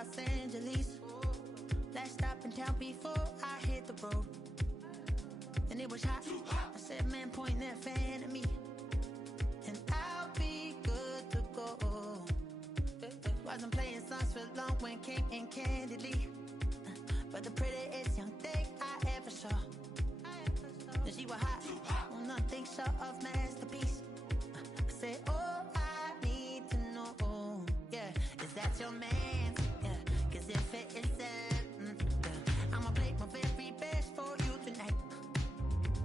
Los Angeles. Last stop in town before I hit the road. And it was hot. I said, man, point that fan at me, and I'll be good to go. Wasn't playing songs for long when came in candidly, but the prettiest young thing I ever saw. And she was hot, well, nothing short of masterpiece. I said, oh, I need to know, yeah, is that your man? Yeah, cause if it isn't, I'ma play my very best for you tonight.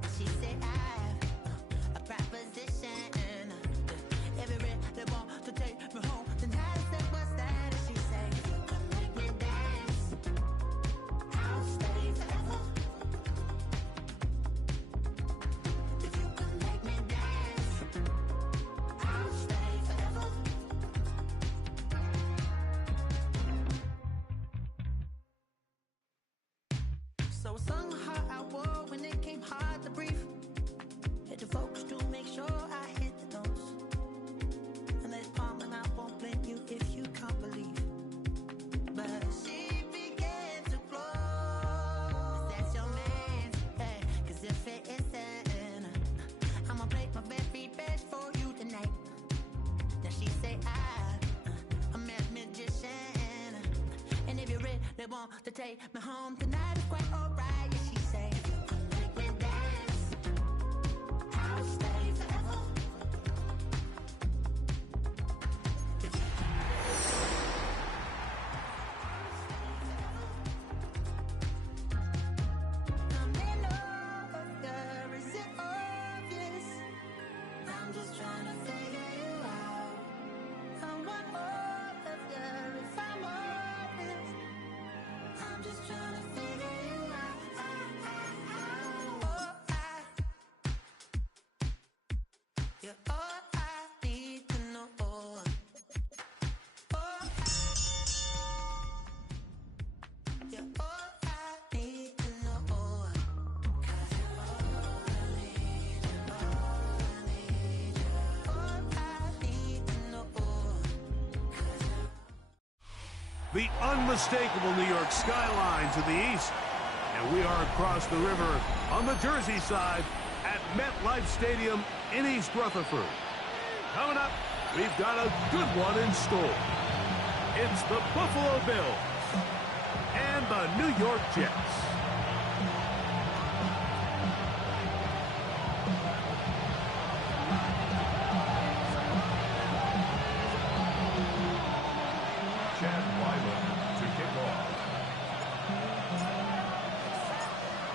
And she said, I have a proposition. Every red they want to take me home tonight. I said, what's that? And she said, if you can make me dance, I'll stay forever. If you can make me dance, I'll stay forever. So I sung a heart I wore when it came hard to breathe. Had to focus to make sure I hit the notes. And there's palm and I won't blame you if you can't believe. But she began to flow. That's your man, hey, cause if it isn't, I'ma play my very best for you tonight. Then she say I'm a magician, and if you're ready, they want to take me home tonight. It's quite alright. Yeah, she say, if you can make me dance, I'll stay forever. I'm in love, yeah, is it obvious? I'm just trying to figure you out. I want all of you if I'm honest. I'm just trying to figure you out. Oh, you're all I need to know. Oh, you're all I need to know. 'Cause you're all I need, you're all I need, you're all I need to know. 'Cause you're The unmistakable New York skyline to the east. And we are across the river on the Jersey side at MetLife Stadium in East Rutherford. Coming up, we've got a good one in store. It's the Buffalo Bills and the New York Jets. Chad Wyland to kick off.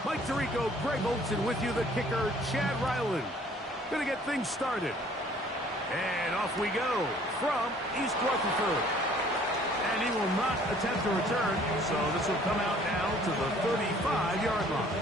Mike Tirico, Greg Olson with you, the kicker, Chad Ryland. Gonna get things started. And off we go from East Rutherford. And he will not attempt to return, so this will come out now to the 35-yard line.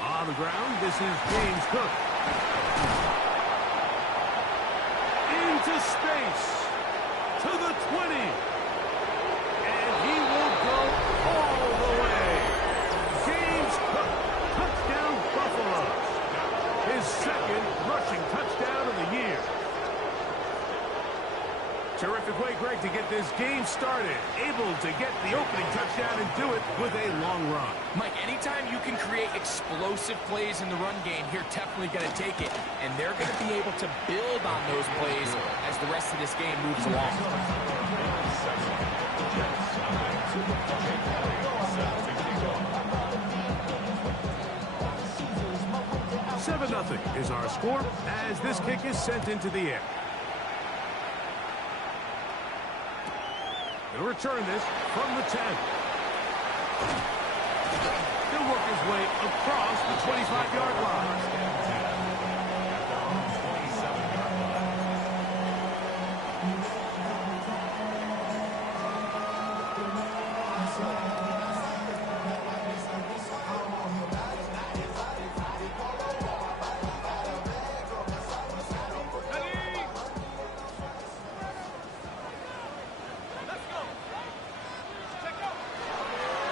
On the ground, this is James Cook. Into space. To the 20. And he will go all the way. James Cook, touchdown Buffalo. His second rushing touchdown of the year. Terrific way, Greg, to get this game started. Able to get the opening touchdown and do it with a long run. Mike, anytime you can create explosive plays in the run game, you're definitely going to take it. And they're going to be able to build on those plays as the rest of this game moves along. 7-0 is our score as this kick is sent into the air. He'll return this from the 10. He'll work his way across the 25-yard line.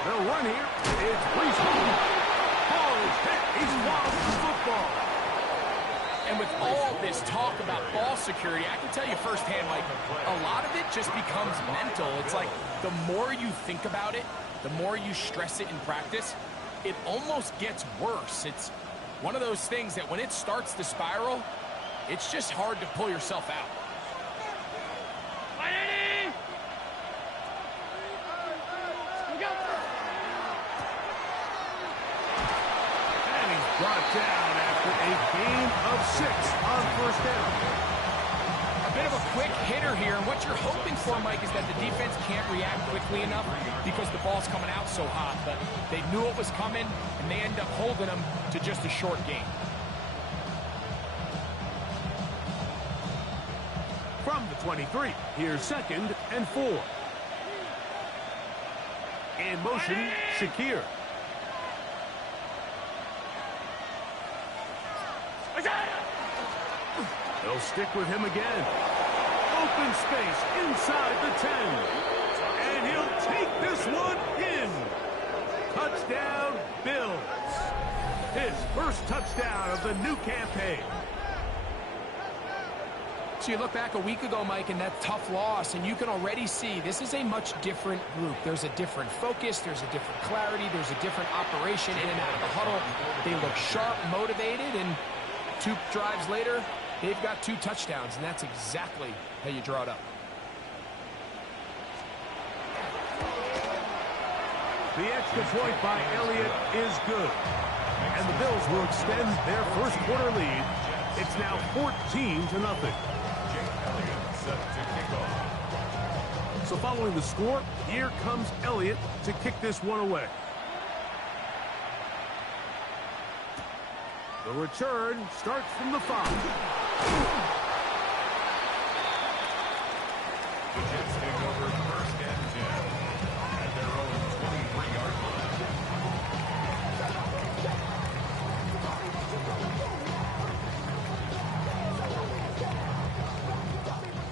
They'll run here. It's Brees Hall. Ball is hit. He's lost the football. And with all this talk about ball security, I can tell you firsthand, Mike, a lot of it just becomes mental. It's like the more you think about it, the more you stress it in practice, it almost gets worse. It's one of those things that when it starts to spiral, it's just hard to pull yourself out. And he's brought down after a gain of 6 on first down. A bit of a quick hitter here, and what you're hoping for, Mike, is that the defense can't react quickly enough because the ball's coming out so hot, but they knew it was coming, and they end up holding them to just a short gain. From the 23, here's 2nd and 4. In motion, Shakir. They'll stick with him again. Open space inside the 10. And he'll take this one in. Touchdown, Bills. His first touchdown of the new campaign. So you look back a week ago, Mike, and that tough loss, and you can already see this is a much different group. There's a different focus, there's a different clarity, there's a different operation in and out of the huddle. They look sharp, motivated, and 2 drives later, they've got 2 touchdowns, and that's exactly how you draw it up. The extra point by Elliott is good. And the Bills will extend their first quarter lead. It's now 14-0. So following the score, here comes Elliott to kick this one away. The return starts from the 5. The Jets take over 1st and 10 at their own 23-yard line.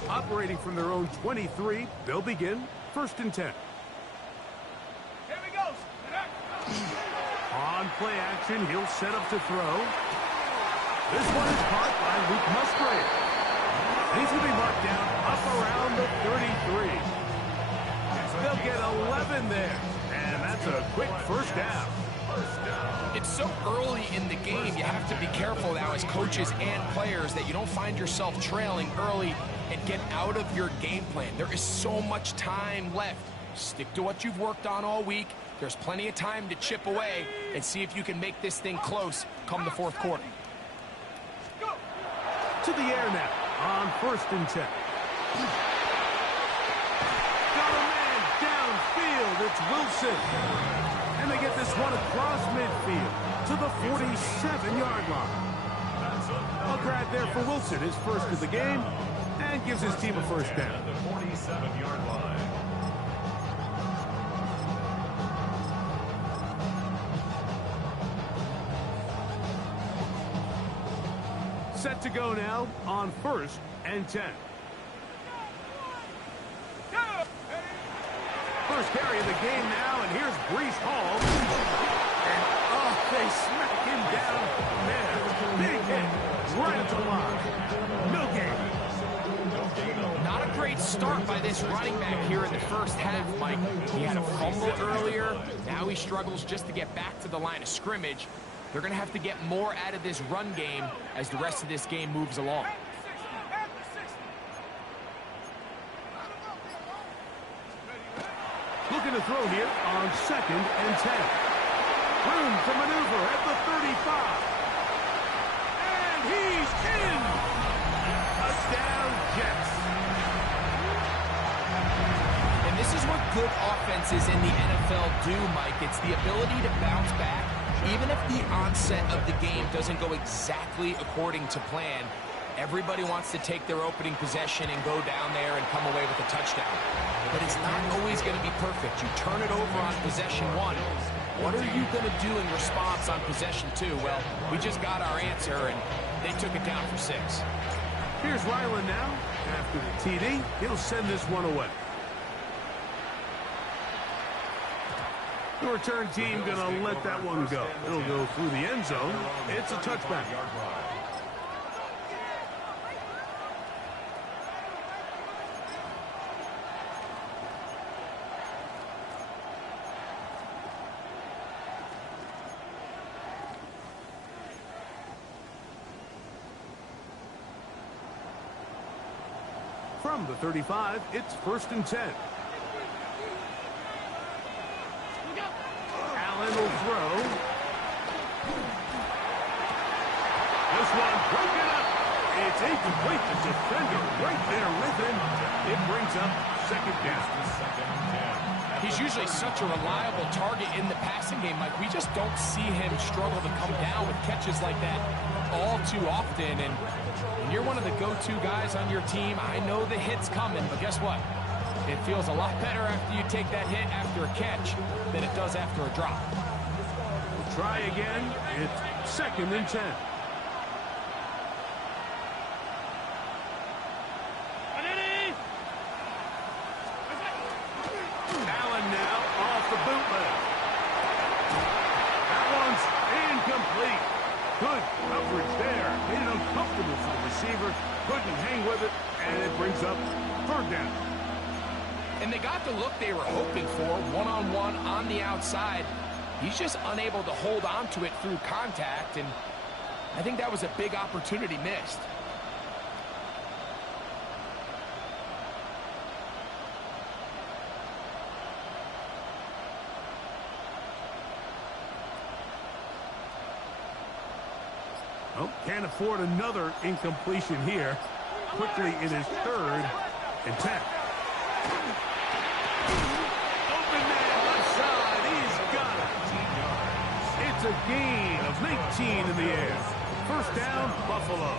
Operating from their own 23, they'll begin 1st and 10. Here we go. On play action, he'll set up to throw. This one is caught by Luke Musgrave. And he's going to be marked down up around the 33. They'll get 11 there. And that's a quick first down. It's so early in the game, you have to be careful now as coaches and players that you don't find yourself trailing early and get out of your game plan. There is so much time left. Stick to what you've worked on all week. There's plenty of time to chip away and see if you can make this thing close come the 4th quarter. To the air now on 1st and 10. Got a man downfield. It's Wilson. And they get this one across midfield to the 47-yard line. A grab there for Wilson, his first of the game, and gives his team a first down. At the 47-yard line. Set to go now on 1st and 10. First carry of the game now, and here's Brees Hall. And they smack him down there. Big hit right at the line. No gain. Not a great start by this running back here in the first half, Mike. He had a fumble earlier. Now he struggles just to get back to the line of scrimmage. They're going to have to get more out of this run game as the rest of this game moves along. Looking to throw here on 2nd and 10. Room to maneuver at the 35. And he's in. Touchdown, Jets. And this is what good offenses in the NFL do, Mike. It's the ability to bounce back. Even if the onset of the game doesn't go exactly according to plan, everybody wants to take their opening possession and go down there and come away with a touchdown. But it's not always going to be perfect. You turn it over on possession 1. What are you going to do in response on possession 2? Well, we just got our answer, and they took it down for 6. Here's Ryland now. After the TD, he'll send this one away. The return team going to let that one go. It'll go through the end zone. It's a touchback. From the 35, it's 1st and 10. Allen will throw. This one broken up. It's incomplete. The defender right there with him. It brings up 2nd down. He's usually such a reliable target in the passing game, Mike. We just don't see him struggle to come down with catches like that all too often. And when you're one of the go-to guys on your team, I know the hit's coming, but guess what? It feels a lot better after you take that hit after a catch than it does after a drop. We'll try again. It's 2nd and 10. Allen now off the bootleg. That one's incomplete. Good coverage there. Made it uncomfortable for the receiver. Couldn't hang with it, and it brings up 3rd down. And they got the look they were hoping for, one-on-one on the outside. He's just unable to hold on to it through contact, and I think that was a big opportunity missed. Oh, can't afford another incompletion here. Quickly, it is 3rd and 10. Open man left side. He's got it. It's a gain of 19 in the air. 1st down, Buffalo.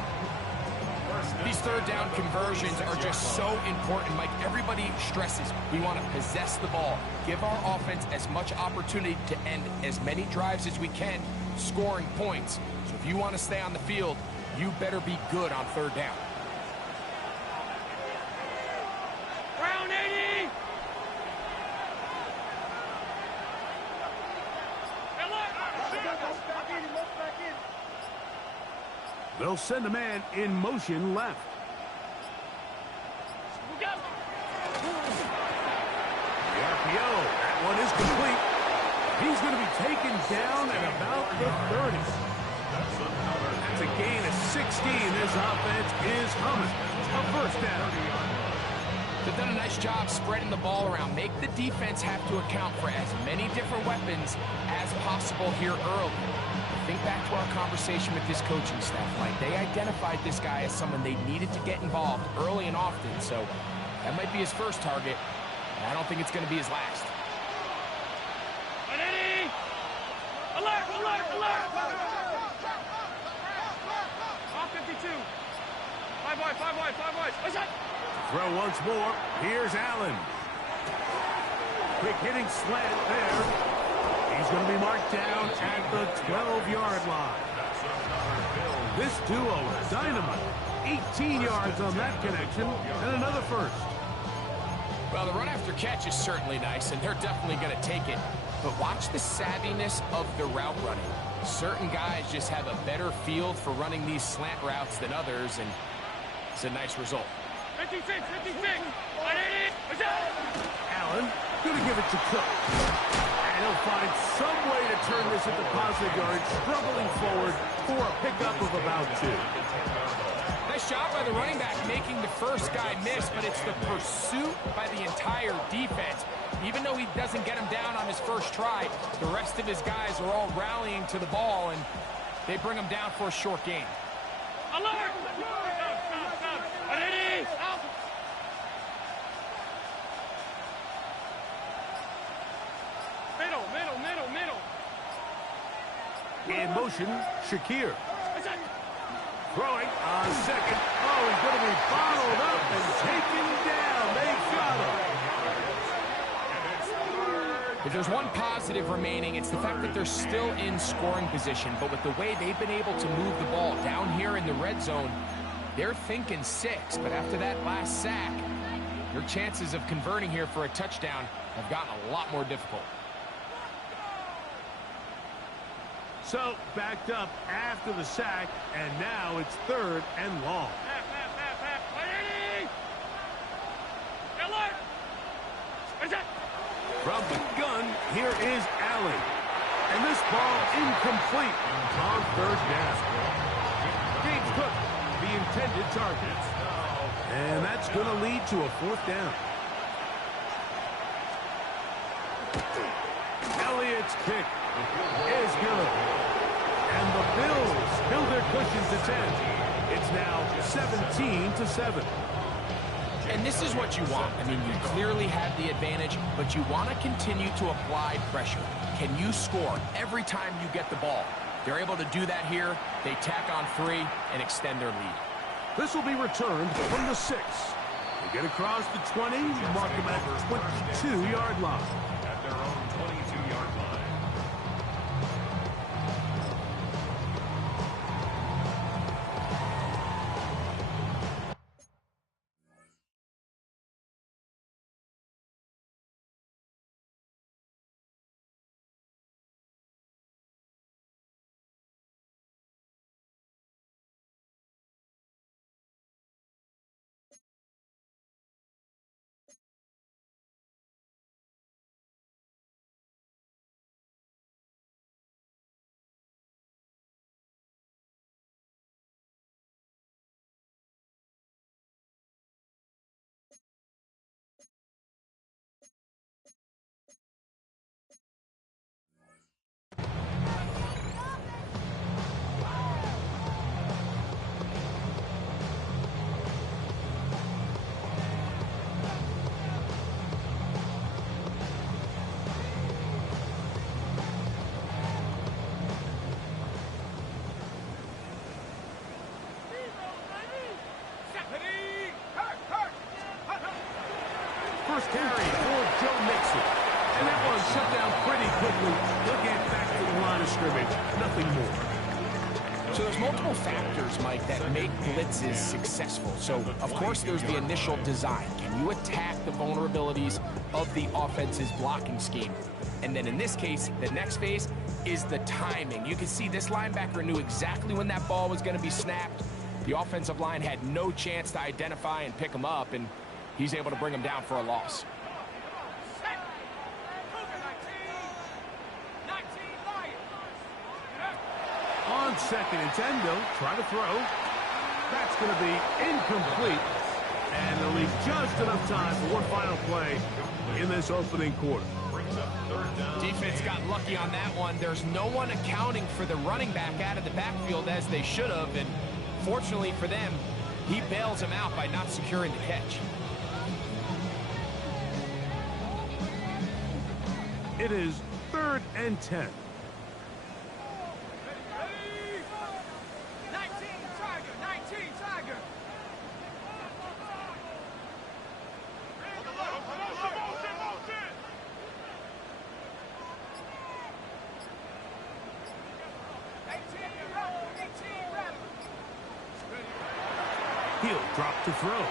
These 3rd down conversions are just so important, Mike. Everybody stresses we want to possess the ball, give our offense as much opportunity to end as many drives as we can, scoring points. So if you want to stay on the field, you better be good on 3rd down. Round 80! They'll send a man in motion left. The RPO, that one is complete. He's going to be taken down at about the 30. That's a gain of 16. This offense is humming. A 1st down. They've done a nice job spreading the ball around. Make the defense have to account for as many different weapons as possible here early. Think back to our conversation with this coaching staff, Mike. They identified this guy as someone they needed to get involved early and often, so that might be his first target, and I don't think it's going to be his last. Alert! Alert! Alert! Off 52. 5 wide, 5 wide, 5 wide. What's that? Throw once more. Here's Allen. Quick hitting slant there. He's going to be marked down at the 12-yard line. This duo, dynamite. 18 yards on that connection, and another 1st. Well, the run after catch is certainly nice, and they're definitely going to take it. But watch the savviness of the route running. Certain guys just have a better field for running these slant routes than others, and it's a nice result. 56, 56. Allen, going to give it to Cook. And he'll find some way to turn this into positive yards, struggling forward for a pickup of about 2. Nice job by the running back making the first guy miss, but it's the pursuit by the entire defense. Even though he doesn't get him down on his first try, the rest of his guys are all rallying to the ball, and they bring him down for a short gain. Alert! Middle. In motion, Shakir. Throwing on 2nd. Oh, he's going to be bottled up and taken down. They got him. If there's one positive remaining, it's the fact that they're still in scoring position. But with the way they've been able to move the ball down here in the red zone, they're thinking 6. But after that last sack, their chances of converting here for a touchdown have gotten a lot more difficult. So, backed up after the sack, and now it's 3rd and long. From the gun, here is Allen. And this ball incomplete on 3rd down. James Cook, the intended target. And that's going to lead to a 4th down. Elliott's kick is good. And the Bills build their cushion to 10. It's now 17-7. And this is what you want. I mean, you clearly have the advantage, but you want to continue to apply pressure. Can you score every time you get the ball? They're able to do that here. They tack on 3 and extend their lead. This will be returned from the 6. They get across the 20, mark them at the 22-yard line. At their own 22-yard line. First carry for Joe Mixon. And that one shut down pretty quickly. He'll get back to the line of scrimmage. Nothing more. So there's multiple factors, Mike, that make blitzes successful. So, of course, there's the initial design. Can you attack the vulnerabilities of the offense's blocking scheme? And then in this case, the next phase is the timing. You can see this linebacker knew exactly when that ball was going to be snapped. The offensive line had no chance to identify and pick him up, and he's able to bring him down for a loss. On 2nd and 10, they'll try to throw. That's going to be incomplete. And they'll leave just enough time for one final play in this opening quarter. Defense got lucky on that one. There's no one accounting for the running back out of the backfield as they should have. And fortunately for them, he bails him out by not securing the catch. It is 3rd and 10. He'll drop to throw.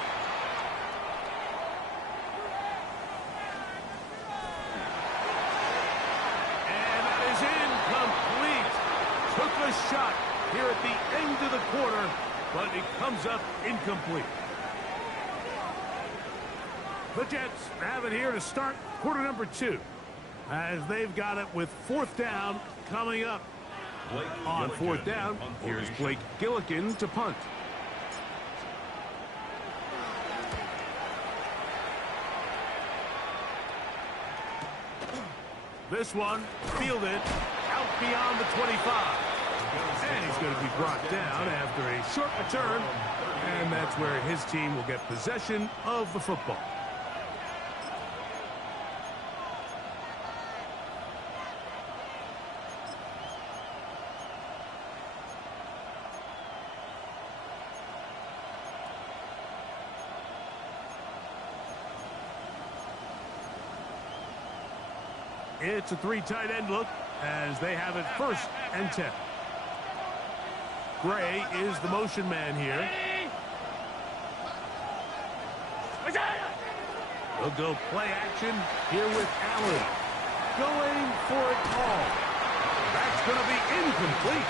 And that is incomplete. Took a shot here at the end of the quarter, but it comes up incomplete. The Jets have it here to start quarter number 2, as they've got it with 4th down coming up. On 4th down, here's Blake Gillikin to punt. This one fielded out beyond the 25. And he's going to be brought down after a short return. And that's where his team will get possession of the football. It's a 3 tight end look as they have it 1st and 10. Gray is the motion man here. They'll go play action here with Allen. Going for it all. That's going to be incomplete.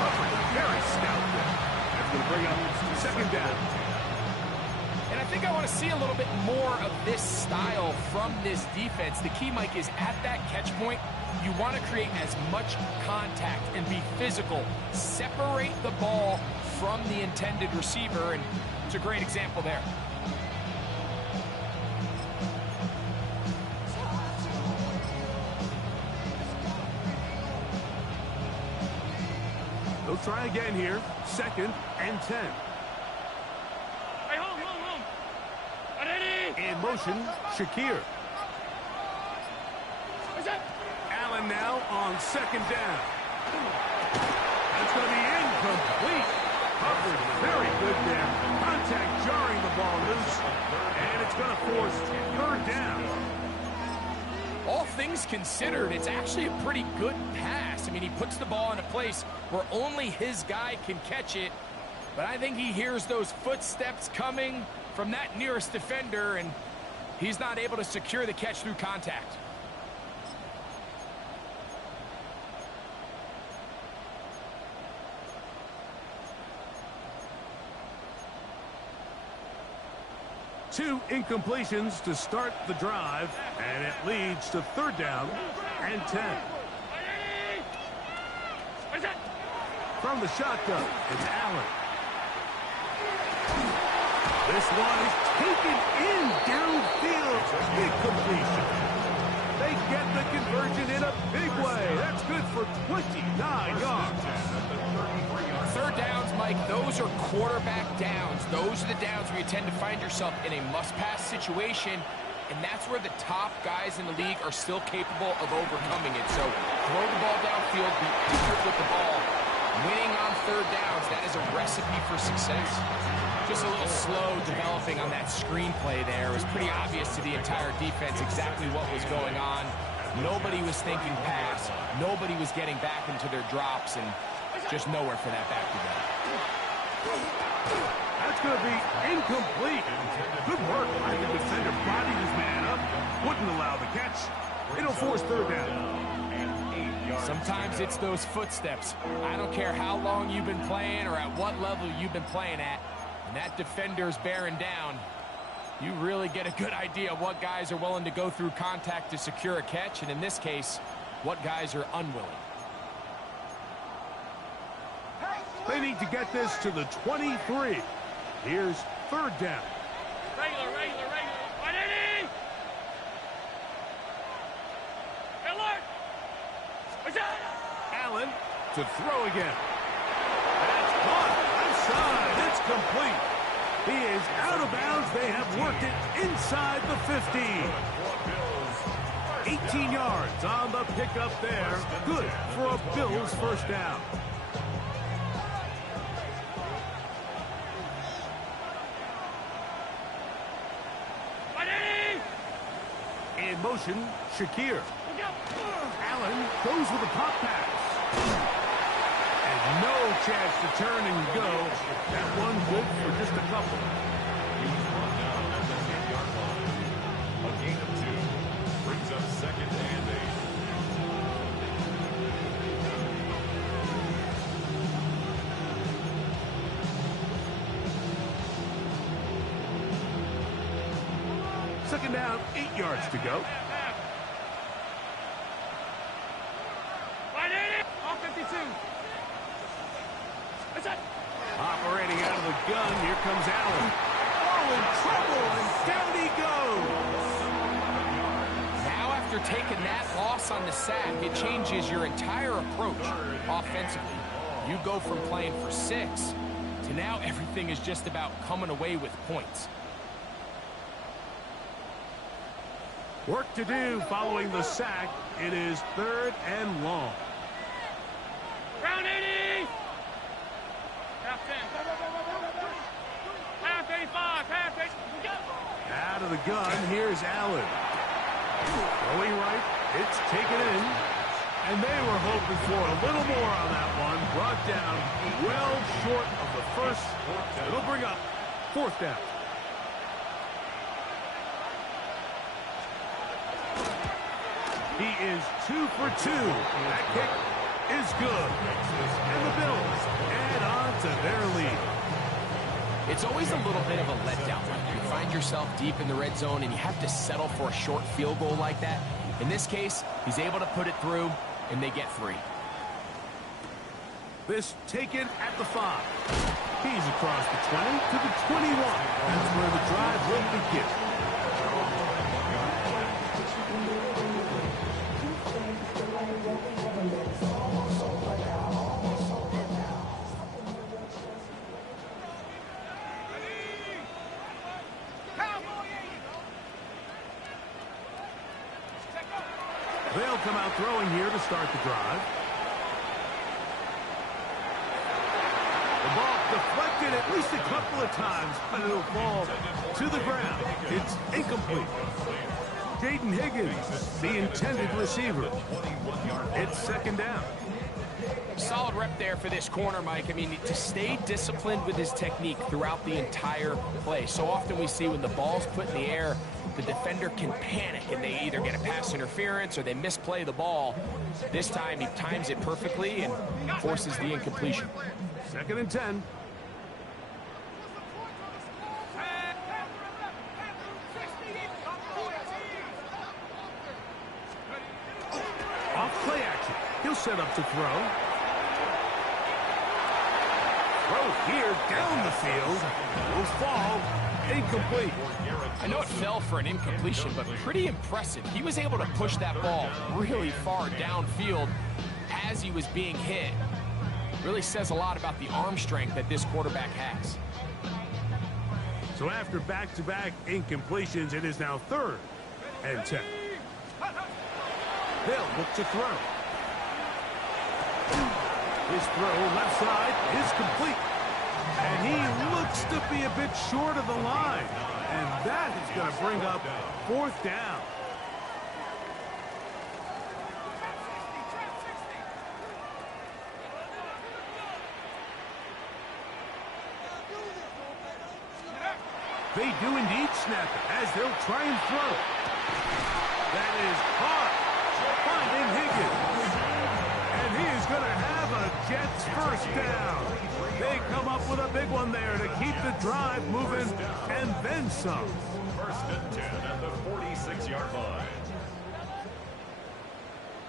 Covered very stout there. That's going to bring up second down. And I think I want to see a little bit more of this style from this defense. The key, Mike, is at that catch point, you want to create as much contact and be physical. Separate the ball from the intended receiver, and it's a great example there. They'll try again here. 2nd and 10. Hey, home. Ready? In motion, Shakir. What's that? Allen now on 2nd down. That's going to be incomplete. Covered very good there. Contact jarring the ball loose. And it's going to force 3rd down. All things considered, it's actually a pretty good pass. I mean, he puts the ball in a place where only his guy can catch it. But I think he hears those footsteps coming from that nearest defender, and he's not able to secure the catch through contact. Two incompletions to start the drive, and it leads to 3rd down and 10. Ready? What's that? From the shotgun, it's Allen. This one is taken in downfield. Incompletion. They get the conversion in a big way. That's good for 29 yards. 3rd downs, Mike, those are quarterback downs. Those are the downs where you tend to find yourself in a must-pass situation, and that's where the top guys in the league are still capable of overcoming it. So throw the ball downfield, be accurate with the ball. Winning on 3rd downs, that is a recipe for success. Just a little slow developing on that screenplay there. It was pretty obvious to the entire defense exactly what was going on. Nobody was thinking pass. Nobody was getting back into their drops, and just nowhere for that back to go. That's going to be incomplete. Good work by the defender. Bodied his man up. Wouldn't allow the catch. It'll force 3rd down. Sometimes it's those footsteps. I don't care how long you've been playing or at what level you've been playing at. When that defender's bearing down, you really get a good idea of what guys are willing to go through contact to secure a catch, and in this case, what guys are unwilling. They need to get this to the 23. Here's 3rd down. Regular. Ready? Alert! What's that? Allen to throw again. That's caught. Outside. It's complete. He is out of bounds. They have worked it inside the 15. 18 yards on the pickup there. Good for a Bills 1st down. In motion, Shakir. Allen goes with a pop pass. And no chance to turn and go. That one good for just a couple. A gain of 2 brings up 2nd and 8. Second down, 8 yards to go. Ready? All 52. What's that? Operating out of the gun, here comes Allen. Oh, in trouble, and down he goes. Now, after taking that loss on the sack, it changes your entire approach offensively. You go from playing for 6 to now everything is just about coming away with points. Work to do following the sack. It is 3rd and long. Round 80. Half 10. Half 85. Half 80. Go. Out of the gun, here's Allen. Going right, it's taken in. And they were hoping for a little more on that one. Brought down well short of the first. It'll bring up 4th down. He is 2 for 2. That kick is good. And the Bills add on to their lead. It's always a little bit of a letdown when you find yourself deep in the red zone and you have to settle for a short field goal like that. In this case, he's able to put it through, and they get 3. This taken at the 5. He's across the 20 to the 21. That's where the drive will begin. They'll come out throwing here to start the drive. The ball deflected at least a couple of times, but it'll fall to the ground. It's incomplete. Jaden Higgins, the intended receiver. It's second down. Solid rep there for this corner, Mike. I mean, to stay disciplined with his technique throughout the entire play. So often we see when the ball's put in the air, the defender can panic and they either get a pass interference or they misplay the ball. This time he times it perfectly and forces the incompletion. Second and 10. Off play action. He'll set up to throw. Throw here down the field. Will fall. Incomplete. I know it fell for an incompletion, but pretty impressive. He was able to push that ball really far downfield as he was being hit. Really says a lot about the arm strength that this quarterback has. So after back-to-back incompletions, it is now 3rd and 10. They'll look to throw. His throw left side is complete. And he looks to be a bit short of the line. And that is going to bring up 4th down. They do indeed snap it as they'll try and throw. That is caught. Finding Higgins. And he is going to have a Jets 1st down. They come up with a big one there to keep the drive moving and then some. 1st and 10 at the 46-yard line.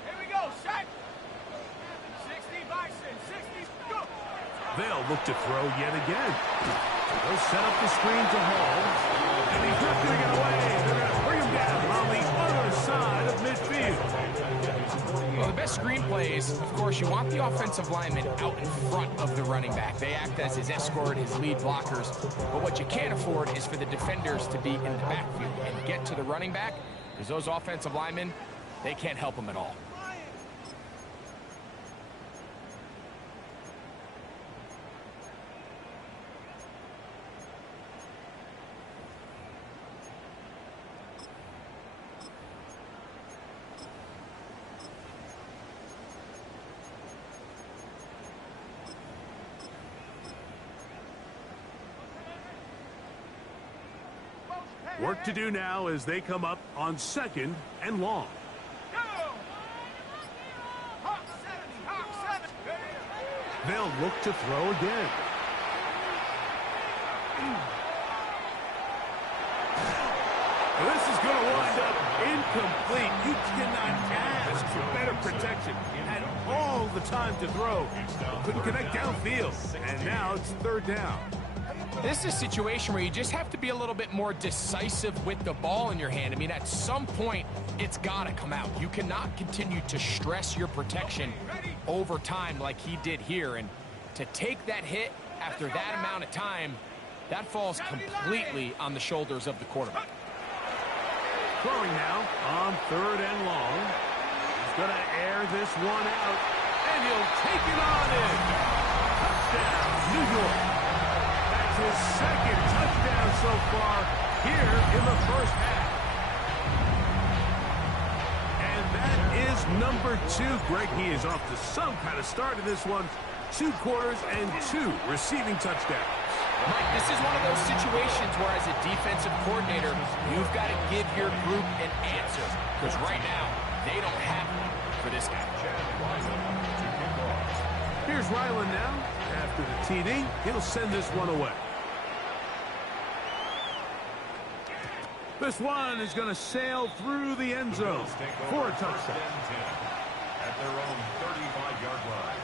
Here we go, set. 60 by 6, 60, go. They'll look to throw yet again. They'll set up the screen to Hall. And he's not going to get away. They're going to bring him down on the other side of midfield. Well, the best screenplay is, of course, you want the offensive lineman out in front of the running back. They act as his escort, his lead blockers. But what you can't afford is for the defenders to be in the backfield and get to the running back, because those offensive linemen, they can't help him at all. Work to do now as they come up on 2nd and long. Go. Hawk 70, Hawk 70. They'll look to throw again. This is going to wind up incomplete. You cannot ask for better protection. Had all the time to throw. Couldn't connect downfield. And now it's 3rd down. This is a situation where you just have to be a little bit more decisive with the ball in your hand. I mean, at some point, it's got to come out. You cannot continue to stress your protection over time like he did here. And to take that hit after that amount of time, that falls completely on the shoulders of the quarterback. Throwing now on 3rd and long. He's going to air this one out, and he'll take it on in. Touchdown, New York. His 2nd touchdown so far here in the 1st half. And that is number 2. Greg, he is off to some kind of start in this one. 2 quarters and 2 receiving touchdowns. Mike, this is one of those situations where as a defensive coordinator, you've got to give your group an answer. Because right now, they don't have one for this guy. Here's Ryland now. After the TD, he'll send this one away. This one is going to sail through the end zone for a touchdown. At their own 35-yard line.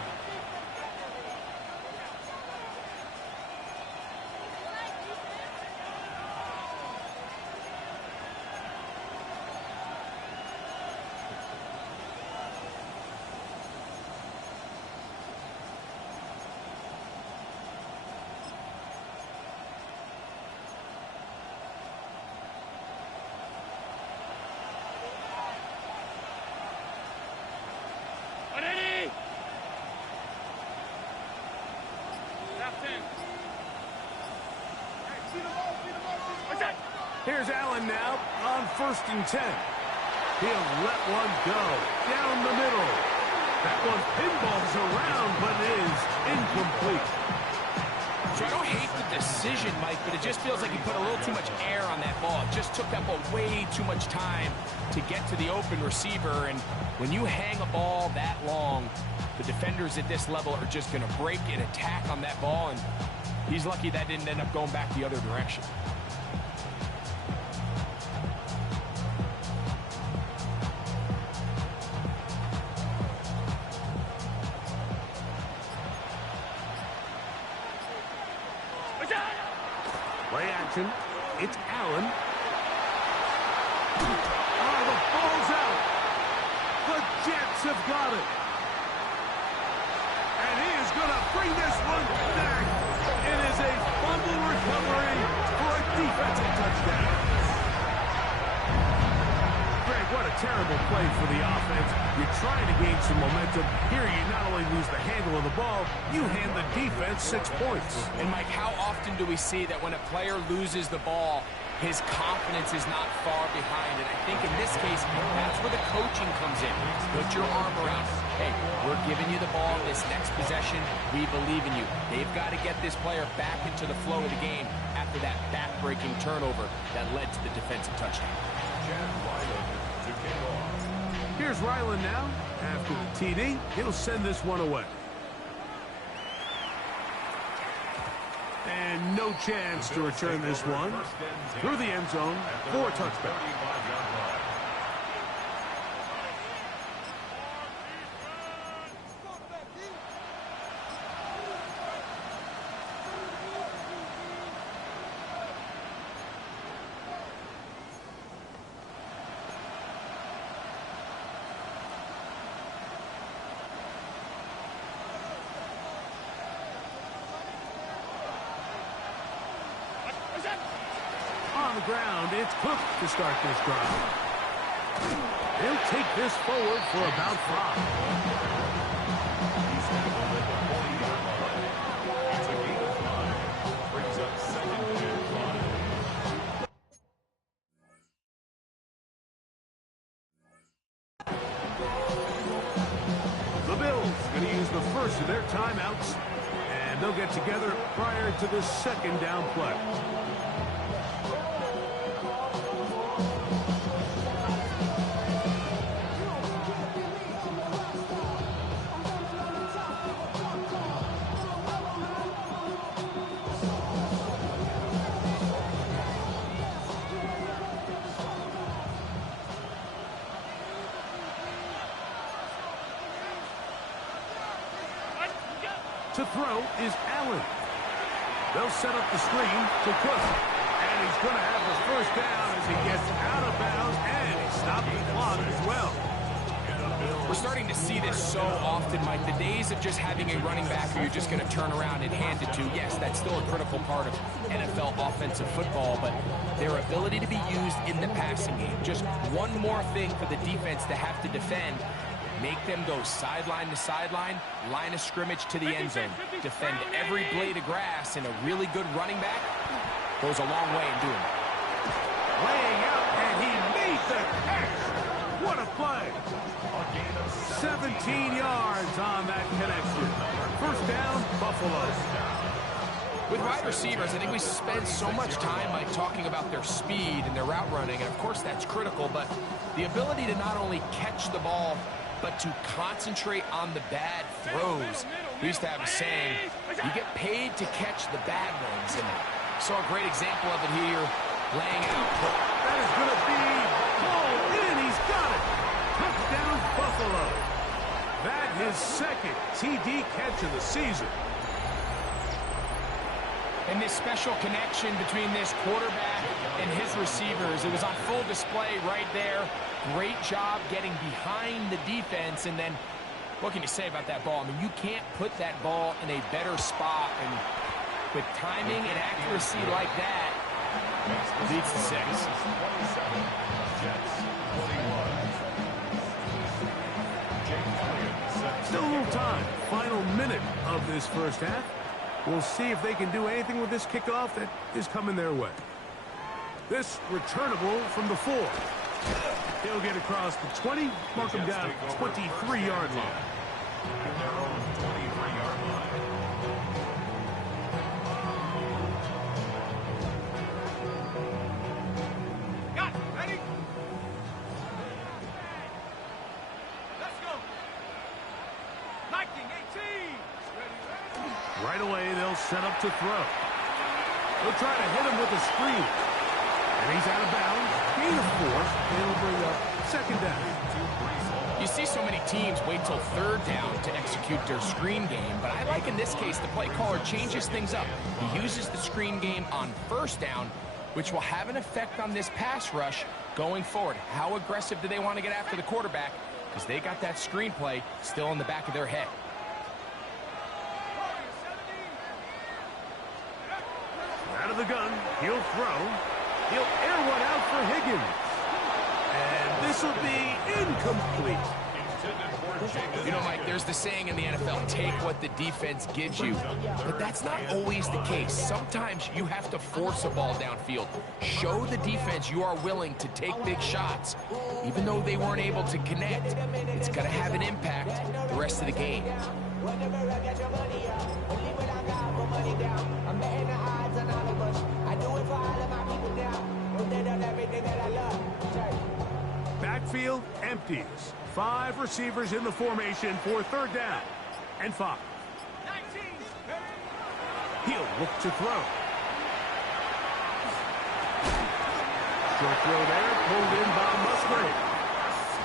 Here's Allen now on 1st and 10. He'll let one go down the middle. That one pinballs around, but is incomplete. So I don't hate the decision, Mike, but it just feels like he put a little too much air on that ball. It just took that ball way too much time to get to the open receiver. And when you hang a ball that long, the defenders at this level are just going to break and attack on that ball. And he's lucky that didn't end up going back the other direction. Play action. It's Allen. Oh, the ball's out. The Jets have got it. And he is going to bring this one back. It is a fumble recovery for a defensive touchdown. Greg, what a terrible play for the offense. You're trying to gain some momentum. Here you not only lose the handle of the ball, you hand the defense 6 points. And Mike, how often do we see that when a player loses the ball, his confidence is not far behind? And I think in this case, that's where the coaching comes in. Put your arm around it. Hey, we're giving you the ball this next possession. We believe in you. They've got to get this player back into the flow of the game after that back-breaking turnover that led to the defensive touchdown. Here's Ryland now. After the TD, he'll send this one away. And no chance to return this one through the end zone for a touchdown. On the ground, it's Cook to start this drive. He'll take this forward for about 5. He's tackled at the 40-yard line. It's a gain of 5. Brings up 2nd and 5. The Bills going to use the first of their timeouts, and they'll get together prior to the 2nd down play. To throw is Allen. They'll set up the screen to Cook. And he's going to have the first down as he gets out of bounds, and he stopped the clock as well. We're starting to see this so often, Mike. The days of just having a running back who you're just going to turn around and hand it to, yes, that's still a critical part of NFL offensive football, but their ability to be used in the passing game, just one more thing for the defense to have to defend. Make them go sideline to sideline, line of scrimmage to the end zone. Defend every blade of grass, and a really good running back goes a long way in doing it. Laying out, and he made the catch. What a play. 17 yards on that connection. First down, Buffalo. With wide receivers, I think we spend so much time, Mike, talking about their speed and their route running, and of course that's critical, but the ability to not only catch the ball, but to concentrate on the bad throws. We used to have a saying, you get paid to catch the bad ones. And saw a great example of it here, laying out. That is going to be pulled in. He's got it. Touchdown, Buffalo. That his second TD catch of the season. And this special connection between this quarterback and his receivers, it was on full display right there. Great job getting behind the defense. And then, what can you say about that ball? I mean, you can't put that ball in a better spot. And with timing and accuracy like that, leads to 6. Still a little time. Final minute of this first half. We'll see if they can do anything with this kickoff that is coming their way. This returnable from the 4. He'll get across the 20, mark him down at the 23-yard line. At their own 23-yard line. Got it. Ready? Let's go. Lightning 18. Right away, they'll set up to throw. They'll try to hit him with a screen. And he's out of bounds. Gain of 4. It'll bring up second down. You see so many teams wait till third down to execute their screen game, but I like in this case the play caller changes things up. He uses the screen game on first down, which will have an effect on this pass rush going forward. How aggressive do they want to get after the quarterback? Because they got that screen play still in the back of their head. Out of the gun, he'll throw. He'll air one out for Higgins. And this will be incomplete. You know, Mike, there's the saying in the NFL, take what the defense gives you. But that's not always the case. Sometimes you have to force a ball downfield. Show the defense you are willing to take big shots. Even though they weren't able to connect, it's going to have an impact the rest of the game. Backfield empties. 5 receivers in the formation for third down and 5. He'll look to throw. Short throw there, pulled in by Musgrave.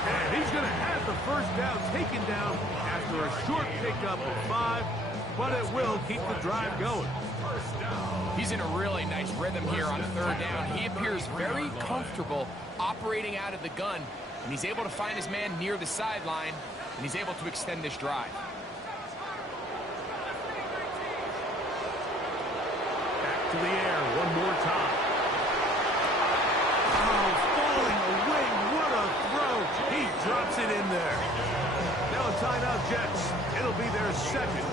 And he's going to have the first down taken down after a short pickup of 5, but it will keep the drive going. He's in a really nice rhythm here on third down. He appears very comfortable operating out of the gun, and he's able to find his man near the sideline, and he's able to extend this drive. Back to the air one more time. Oh, falling away. What a throw. He drops it in there. Now a timeout, Jets. It'll be their second.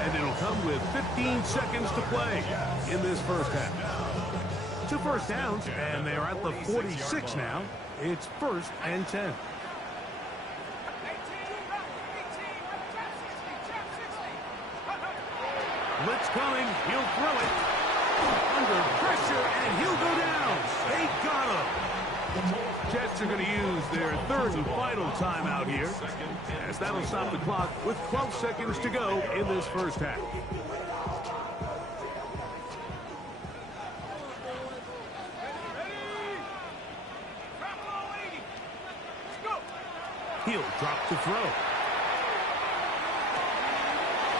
And it'll come with 15 seconds to play in this first half. 2 first downs, and they're at the 46 now. It's 1st and 10. Blitz coming. He'll throw it. Under pressure, and he'll go down. They got him. Jets are going to use their 3rd and final timeout here, as that'll stop the clock with 12 seconds to go in this first half. He'll drop to throw.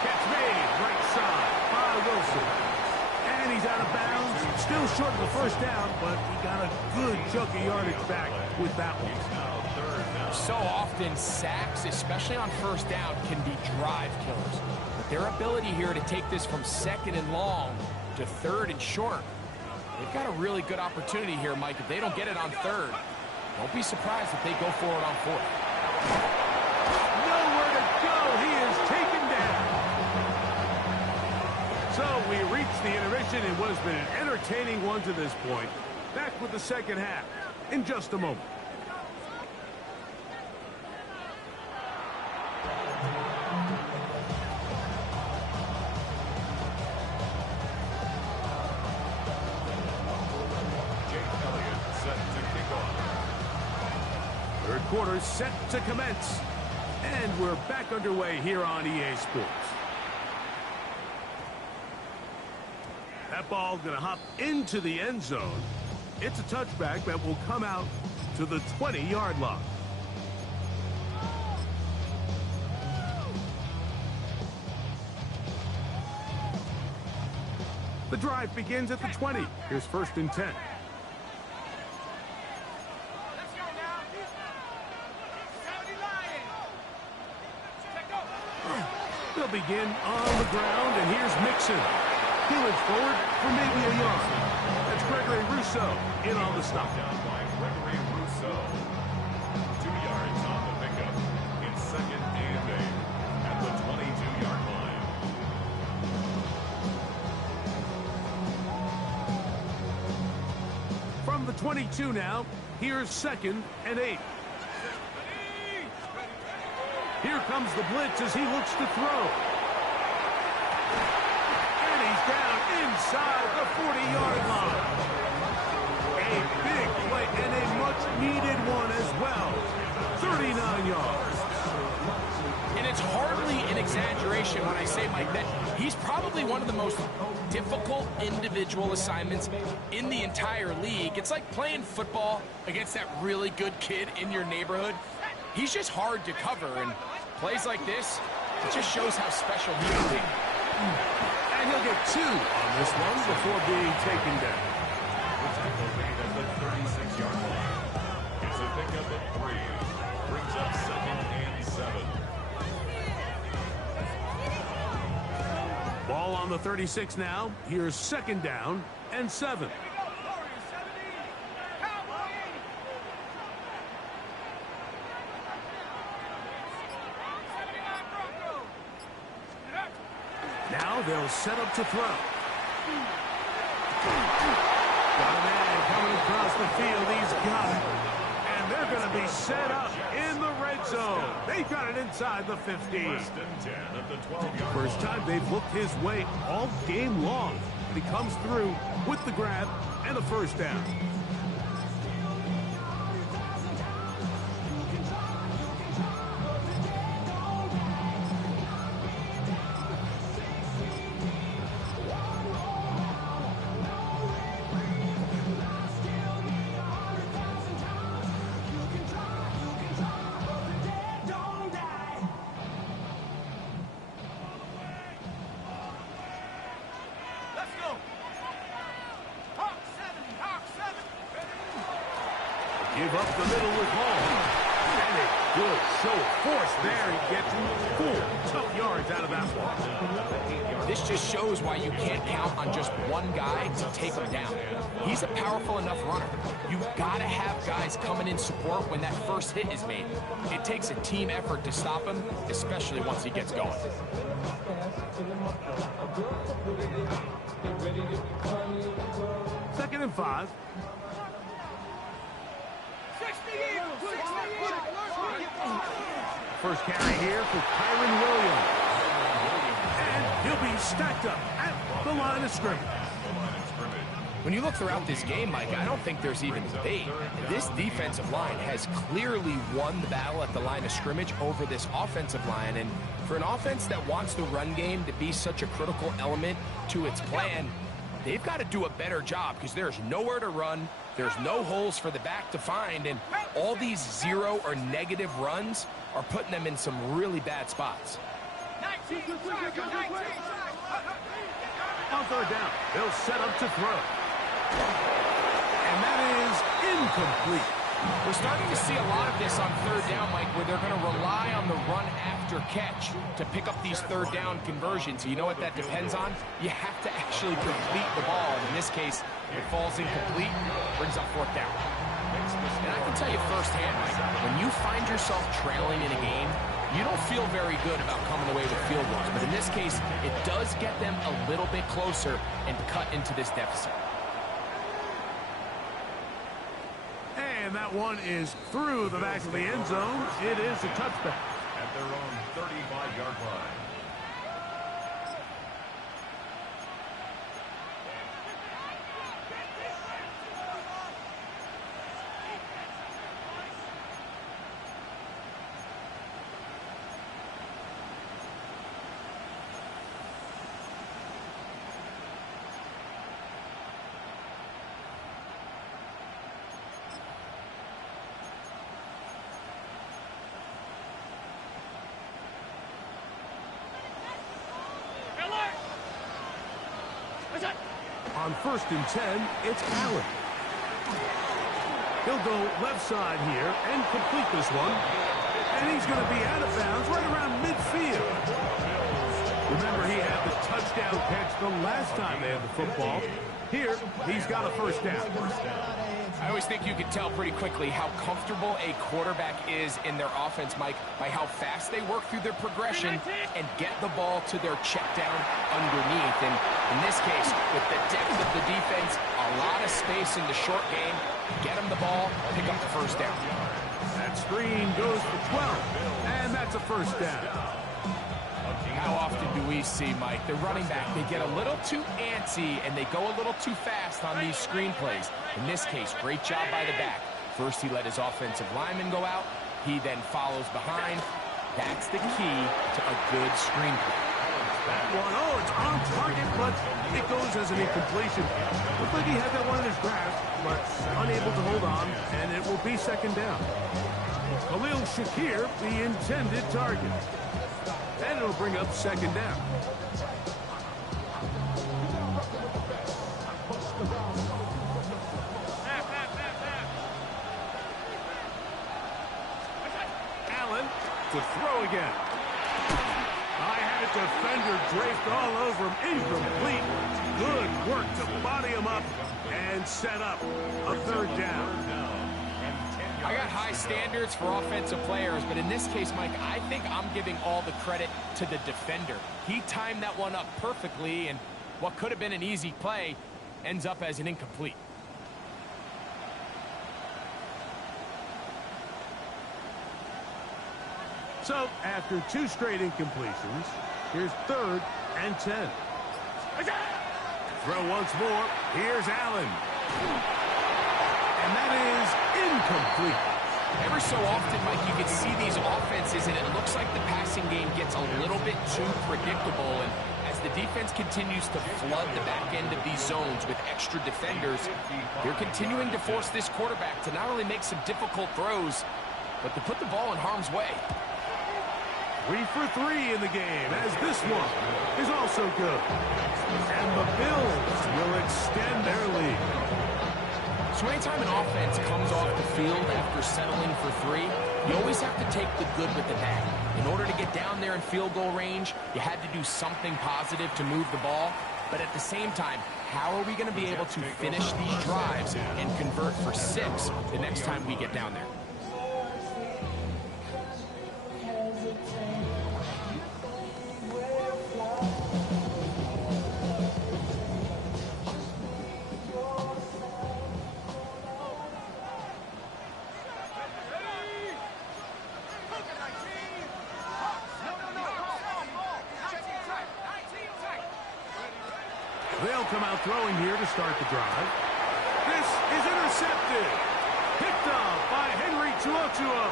Catch made, right side by Wilson. And he's out of bounds. Still short of the first down, but he got a good chunk of yardage back with that one. So often, sacks, especially on first down, can be drive killers. But their ability here to take this from 2nd and long to 3rd and short, they've got a really good opportunity here, Mike. If they don't get it on 3rd, don't be surprised if they go for it on 4th. Nowhere to go. He is taken down. So we reached the intermission. It was been an entertaining one to this point. Back with the second half in just a moment. Third quarter set to commence. And we're back underway here on EA Sports. That ball going to hop into the end zone. It's a touchback that will come out to the 20-yard line. The drive begins at the 20. Here's 1st and 10. They'll begin on the ground, and here's Mixon. He looks forward for maybe a yard. That's Gregory Rousseau in on the stop. Down by Gregory Rousseau. 2 yards on the pickup. It's 2nd and 8 at the 22-yard line. From the 22 now, here's 2nd and 8. Here comes the blitz as he looks to throw. And he's down inside the 40-yard line. A big play and a much-needed one as well. 39 yards. And it's hardly an exaggeration when I say, Mike, that he's probably one of the most difficult individual assignments in the entire league. It's like playing football against that really good kid in your neighborhood. He's just hard to cover, and plays like this, it just shows how special he can be. And he'll get 2 on this one before being taken down. The tackle made at the 36-yard line. It's a pickup of 3. Brings up 2nd and 7. Ball on the 36 now. Here's 2nd down and 7. Now they'll set up to throw. Got a man coming across the field. He's got it. And they're going to be set up in the red zone. They've got it inside the 15. 1st and 10 at the 12-yard First line. time they've looked his way all game long. But he comes through with the grab and a 1st down. Give up the middle with Hall. And a good show of force there. He gets 4 tough yards out of that one. This just shows why you can't count on just one guy to take him down. He's a powerful enough runner. You've got to have guys coming in support when that first hit is made. It takes a team effort to stop him, especially once he gets going. 2nd and 5. First carry here for Kyron Williams. And he'll be stacked up at the line of scrimmage. When you look throughout this game, Mike, I don't think there's even debate. This defensive line has clearly won the battle at the line of scrimmage over this offensive line. And for an offense that wants the run game to be such a critical element to its plan, they've got to do a better job because there's nowhere to run. There's no holes for the back to find. And all these 0 or negative runs are putting them in some really bad spots. On 3rd down, they'll set up to throw. And that is incomplete. We're starting to see a lot of this on 3rd down, Mike, where they're going to rely on the run after catch to pick up these 3rd down conversions. You know what that depends on? You have to actually complete the ball. In this case, it falls incomplete, brings up 4th down. And I can tell you firsthand, Mike, when you find yourself trailing in a game, you don't feel very good about coming away with field goals. But in this case, it does get them a little bit closer and cut into this deficit. And that one is through the back of the end zone. It is a touchback. At their own 35-yard line. On 1st and 10, it's Allen. He'll go left side here and complete this one. And he's going to be out of bounds right around midfield. Remember, he had the touchdown catch the last time they had the football. Here, he's got a first down. I always think you can tell pretty quickly how comfortable a quarterback is in their offense, Mike, by how fast they work through their progression and get the ball to their check down underneath. And in this case, with the depth of the defense, a lot of space in the short game, get them the ball, pick up the first down. That screen goes for 12, and that's a first down. How often do we see, Mike, the running back, they get a little too antsy and they go a little too fast on these screen plays. In this case, great job by the back. First, he let his offensive lineman go out. He then follows behind. That's the key to a good screen play. That one, oh, it's on target, but it goes as an incompletion. Looked like he had that one in his grasp, but unable to hold on, and it will be second down. Khalil Shakir, the intended target. And it'll bring up second down. Allen to throw again. I had a defender draped all over him. Incomplete. Good work to body him up and set up a third down. I got high standards for offensive players, but in this case, Mike, I think I'm giving all the credit to the defender. He timed that one up perfectly, and what could have been an easy play ends up as an incomplete. So, after 2 straight incompletions, here's 3rd and 10. Throw once more. Here's Allen. And that is incomplete. Ever so often, Mike, you can see these offenses, and it looks like the passing game gets a little bit too predictable. And as the defense continues to flood the back end of these zones with extra defenders, they're continuing to force this quarterback to not only make some difficult throws, but to put the ball in harm's way. 3 for 3 in the game, as this one is also good. And the Bills will extend their lead. So anytime an offense comes off the field after settling for 3, you always have to take the good with the bad. In order to get down there in field goal range, you had to do something positive to move the ball. But at the same time, how are we going to be able to finish these drives and convert for 6 the next time we get down there? They'll come out throwing here to start the drive. This is intercepted. Picked up by Henry Tuotuo.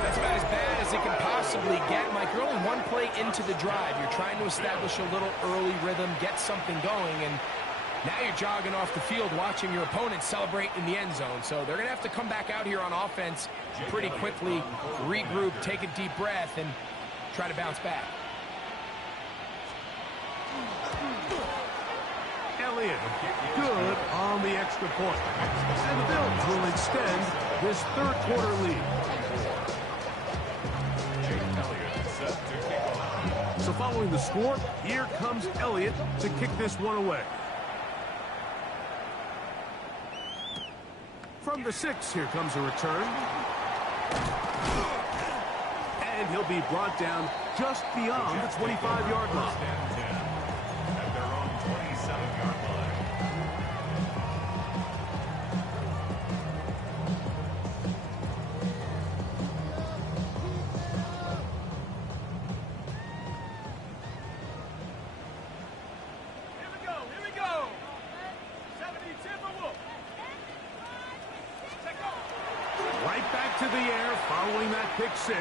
That's about as bad as it can possibly get, Mike. You're only 1 play into the drive. You're trying to establish a little early rhythm, get something going, and now you're jogging off the field watching your opponent celebrate in the end zone. So they're going to have to come back out here on offense pretty quickly, regroup, take a deep breath, and try to bounce back. Elliott, good on the extra point. And the Bills will extend this 3rd quarter lead. So following the score, here comes Elliott to kick this one away. From the 6, here comes a return. And he'll be brought down just beyond the 25-yard line. At their own 27-yard line. Here we go. 70 Timberwolves. Right back to the air following that pick 6.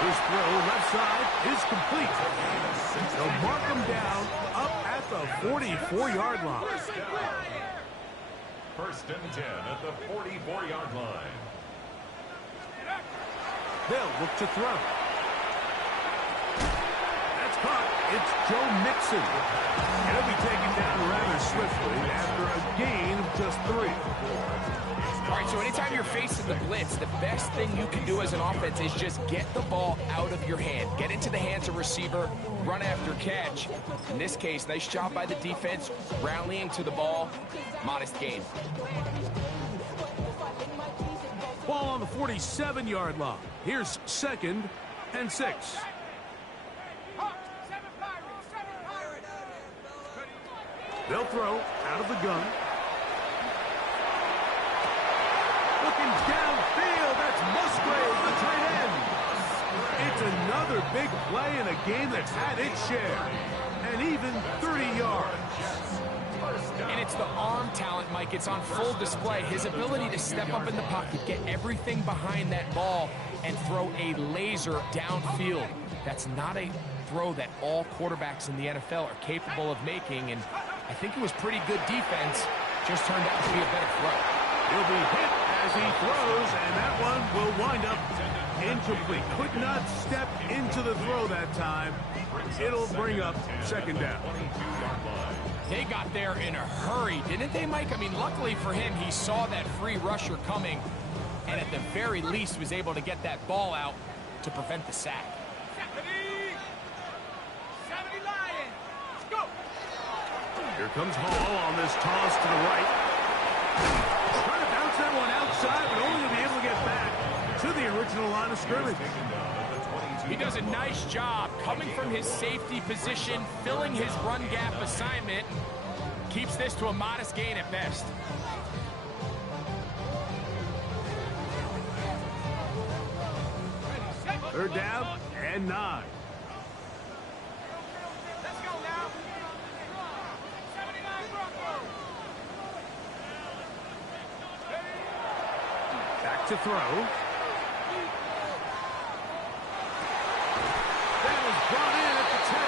His throw left side is complete. They'll mark him down up at the 44-yard line. First and 10 at the 44-yard line. They'll look to throw. It's Joe Mixon. He'll be taken down rather swiftly after a gain of just 3. All right, so anytime you're facing the blitz, the best thing you can do as an offense is just get the ball out of your hand. Get into the hands of receiver, run after catch. In this case, nice job by the defense, rallying to the ball. Modest gain. Ball on the 47-yard line. Here's 2nd and 6. They'll throw out of the gun. Looking downfield, that's Musgrave, the tight end. It's another big play in a game that's had its share. And even 30 yards. And it's the arm talent, Mike. It's on full display. His ability to step up in the pocket, get everything behind that ball, and throw a laser downfield. That's not a throw that all quarterbacks in the NFL are capable of making, and I think it was pretty good defense. Just turned out to be a better throw. He'll be hit as he throws, and that one will wind up incomplete. Could not step into the throw that time. It'll bring up 2nd down. They got there in a hurry, didn't they, Mike? I mean, luckily for him, he saw that free rusher coming, and at the very least was able to get that ball out to prevent the sack. 70 Lions. Go. Here comes Hall on this toss to the right. Trying to bounce that one outside, but only to be able to get back to the original line of scrimmage. He does a nice job coming from his safety position, filling his run gap assignment, keeps this to a modest gain at best. Third down and 9. Let's go now. 79 Broncos. Back to throw. That was brought in at the 10.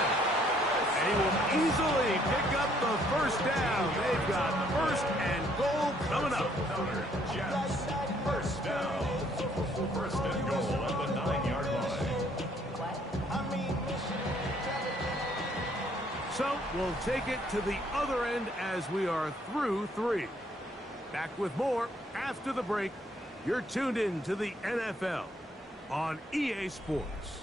And he will easily pick up the first down. They've got 1st and goal coming up. Jets, first down. 1st and goal at the 9-yard line. So we'll take it to the other end as we are through 3. Back with more after the break. You're tuned in to the NFL on EA Sports.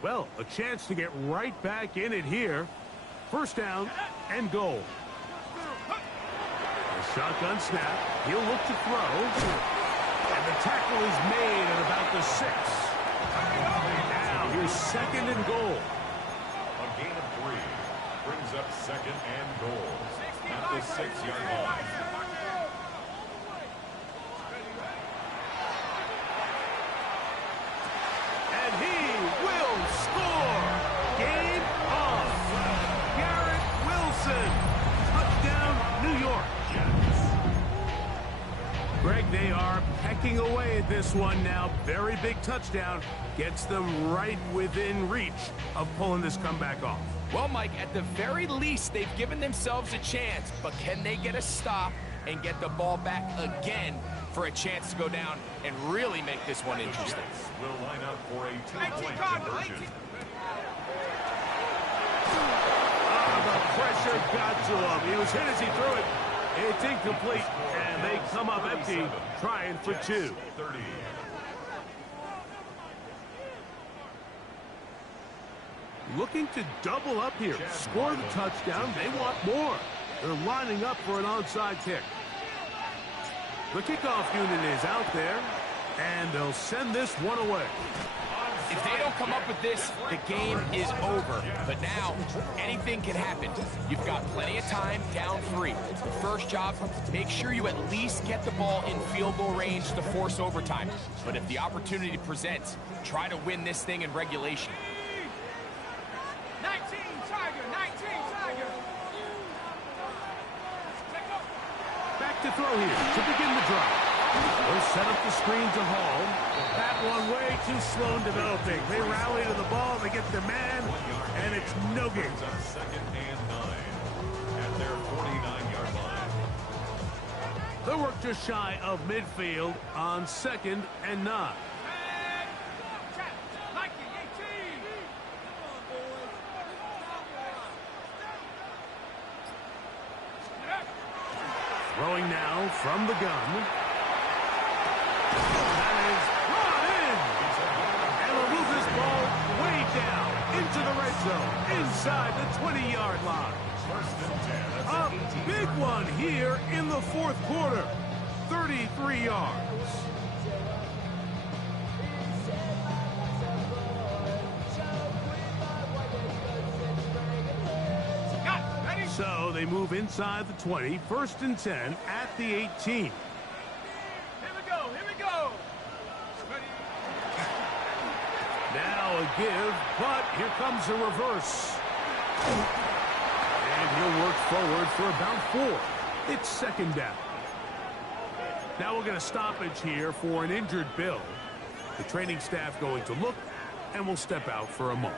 Well, a chance to get right back in it here. 1st down and goal. A shotgun snap. He'll look to throw. And the tackle is made at about the 6. Now here's 2nd and goal. A gain of 3 brings up 2nd and goal at the 6-yard line. And he will score. Game on. Garrett Wilson. Touchdown, New York. Greg, they are pecking away at this one now. Very big touchdown. Gets them right within reach of pulling this comeback off. Well, Mike, at the very least, they've given themselves a chance, but can they get a stop and get the ball back again for a chance to go down and really make this one interesting? Will line up for a 2-point conversion. The pressure got to him. He was hit as he threw it. It's incomplete, and they come up empty, trying for 2. 30. Looking to double up here. Score the touchdown. They want more. They're lining up for an onside kick. The kickoff unit is out there, and they'll send this one away. If they don't come up with this, the game is over. But now, anything can happen. You've got plenty of time, down 3. The first job, make sure you at least get the ball in field goal range to force overtime. But if the opportunity presents, try to win this thing in regulation. 19 Tiger, 19 Tiger. Back to throw here to begin the drive. They'll set up the screen to Hall. That one way too slow in developing. They rally to the ball, they get the man, and it's no gain. On second and 9 at their 49-yard line. They'll work just shy of midfield on second and 9. Throwing now from the gun. That is brought in. And will move this ball way down into the red zone, inside the 20-yard line. A big one here in the fourth quarter. 33 yards. So they move inside the 20, first and 10 at the 18. Here we go, here we go. Now a give, but here comes a reverse. And he'll work forward for about 4. It's second down. Now we'll get a stoppage here for an injured Bill. The training staff going to look, and we'll step out for a moment.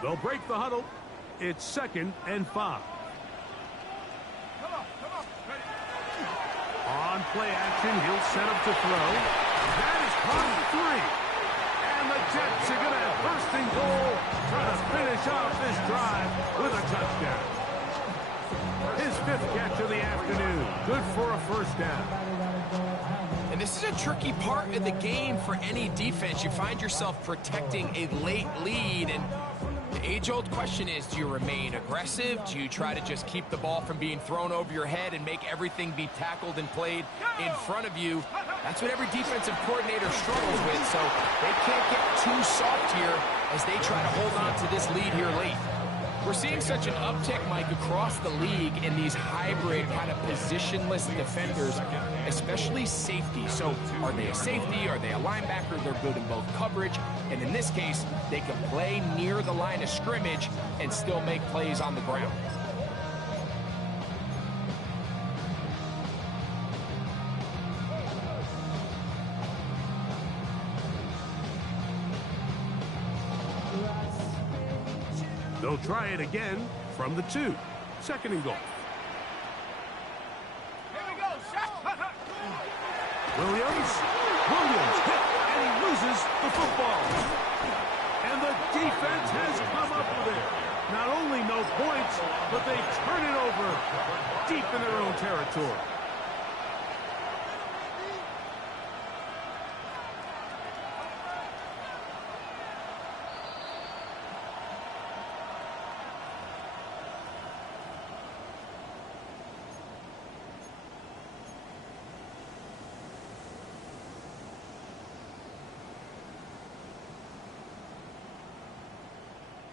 They'll break the huddle. It's second and 5. On play action, he'll set up to throw. That is caught 3. And the Jets are going to have first and goal, trying to finish off this drive with a touchdown. His 5th catch of the afternoon. Good for a first down. And this is a tricky part of the game for any defense. You find yourself protecting a late lead, and the age-old question is, do you remain aggressive? Do you try to just keep the ball from being thrown over your head and make everything be tackled and played in front of you? That's what every defensive coordinator struggles with, so they can't get too soft here as they try to hold on to this lead here late. We're seeing such an uptick, Mike, across the league in these hybrid kind of positionless defenders, especially safety. So are they a safety? Are they a linebacker? They're good in both coverage. And in this case, they can play near the line of scrimmage and still make plays on the ground. They'll try it again from the 2. Second and goal. Here we go, shot. Williams hit, and he loses the football. And the defense has come up with it. Not only no points, but they turn it over deep in their own territory.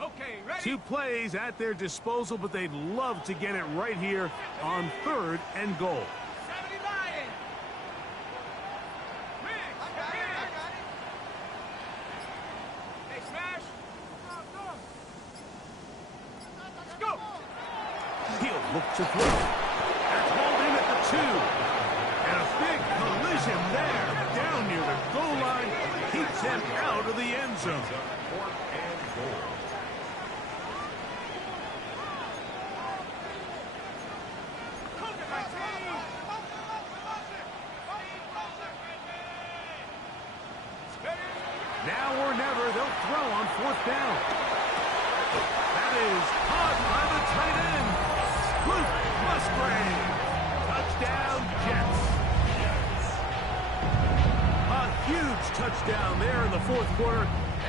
Okay, ready? 2 plays at their disposal, but they'd love to get it right here on 3rd and goal. 70 Lion. I got it. Hey, smash. Let's go. He'll look to throw. That's hauled in at the 2. And a big collision there down near the goal line keeps him out of the end zone. 4th and goal. Now or never, they'll throw on 4th down. That is caught by the tight end, Luke Musgrave. Touchdown, Jets. A huge touchdown there in the 4th quarter,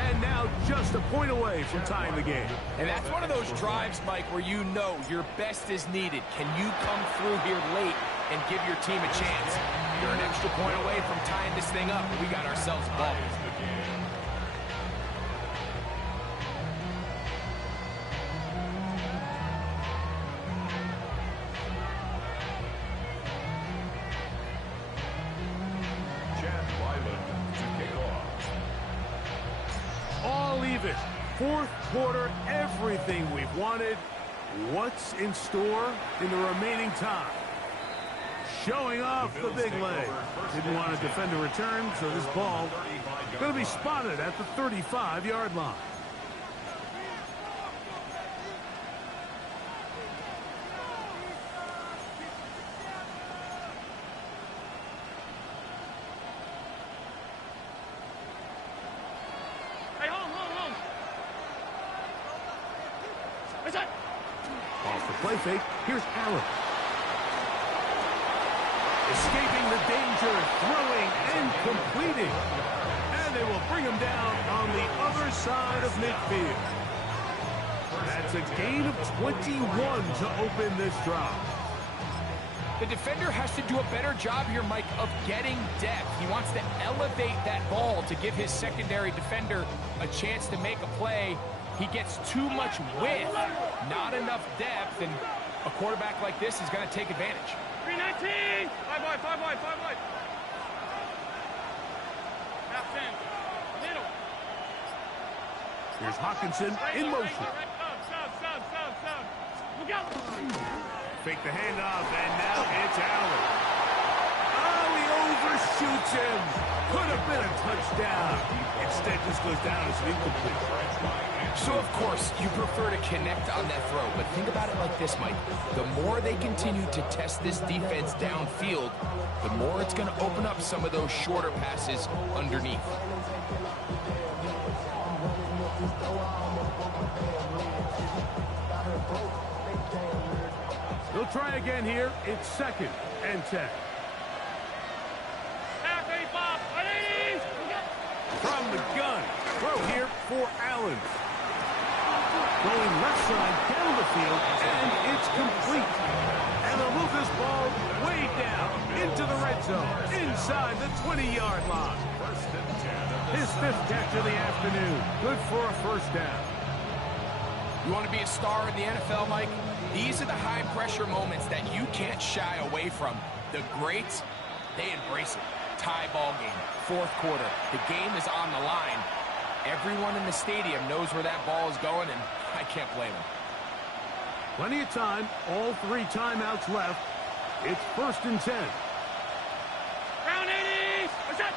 and now just a point away from tying the game. And that's one of those drives, Mike, where you know your best is needed. Can you come through here late and give your team a chance? You're an extra point away from tying this thing up. We got ourselves a ball. Fourth quarter, everything we've wanted. What's in store in the remaining time? Showing off the big leg. Didn't want to defend a return, so this ball going to be spotted at the 35-yard line. Hey, home. What's that? Off the play fake, here's Allen. Escaping the danger, throwing and completing. And they will bring him down on the other side of midfield. That's a gain of 21 to open this drive. The defender has to do a better job here, Mike, of getting depth. He wants to elevate that ball to give his secondary defender a chance to make a play. He gets too much width, not enough depth, and a quarterback like this is going to take advantage. 319! 5 wide. Half 10. Middle. Here's Hawkinson in motion. Sub. Look out! Fake the handoff, and now it's Allen. Oh, he overshoots him. Could have been a touchdown. Instead, just goes down as an incomplete. So, of course, you prefer to connect on that throw, but think about it like this, Mike. The more they continue to test this defense downfield, the more it's going to open up some of those shorter passes underneath. They'll try again here. It's 2nd and 10. Half 85. 180. From the gun. Throw here for Allen. Going left side down the field, and it's complete. And they'll move this ball way down into the red zone, inside the 20-yard line. His 5th catch of the afternoon. Good for a first down. You want to be a star in the NFL, Mike? These are the high-pressure moments that you can't shy away from. The greats, they embrace it. Tie ball game, 4th quarter. The game is on the line. Everyone in the stadium knows where that ball is going, and I can't blame them. Plenty of time. All 3 timeouts left. It's 1st and 10. Round 80. What's that?